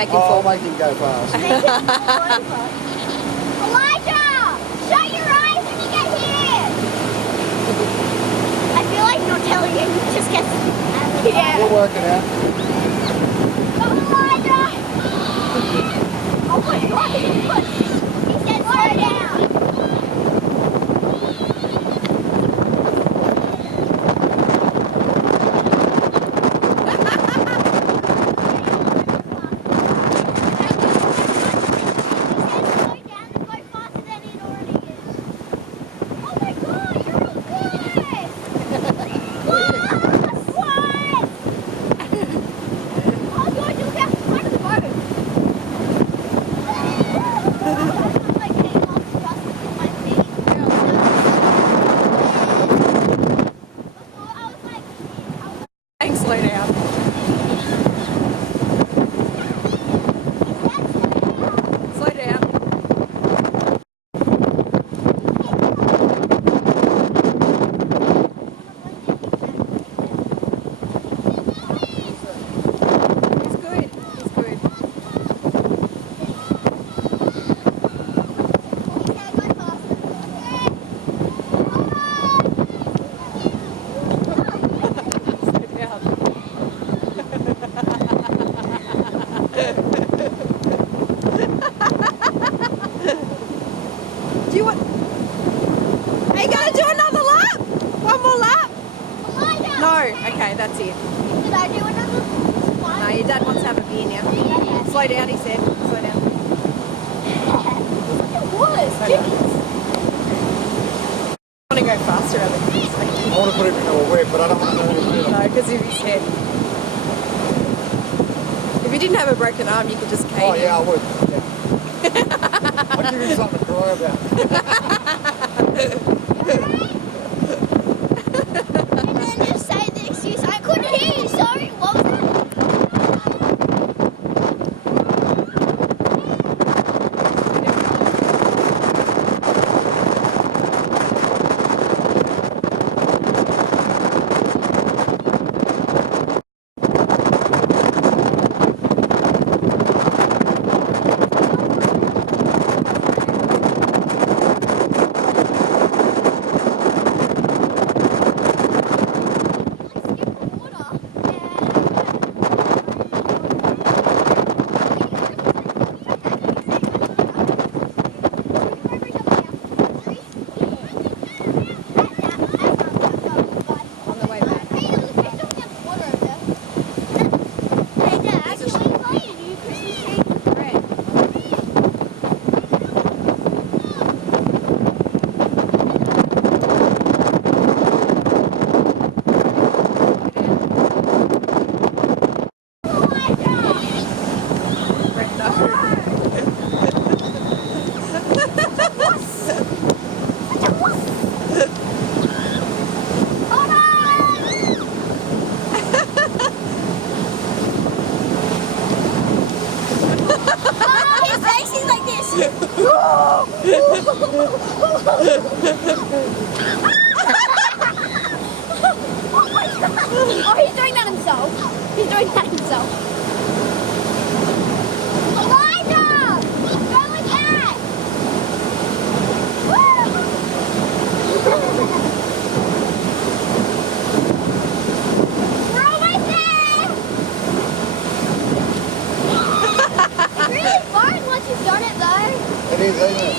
make him fall. I'll make him go fast. Elijah! Shut your eyes when you get here! I feel like not telling him just gets... Yeah. We'll work it out. Go, Elijah! Oh my god, he said slow down! Slow down. Slow down. He's good. He's good. Do you want... Are you going to do another lap? One more lap? No. Okay, that's it. Did I do another one? No, your dad wants to have a beer now. Slow down, he said. Slow down. It was. I want to go faster out of this. I want to put him into a whip, but I don't want to hurt him. No, because of his head. If you didn't have a broken arm, you could just cane Oh, him. yeah, I would. Yeah. I'd give him something to cry about. And then just say the excuse, I couldn't hear you, sorry, what was that? Oh, he's doing that himself. He's doing that himself. Elijah! Go with that! We're almost there! It's really fun once you've done it, though. It is, isn't it?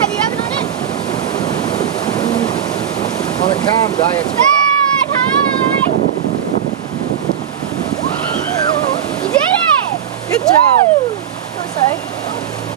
Have you ever done it? On a calm day, it's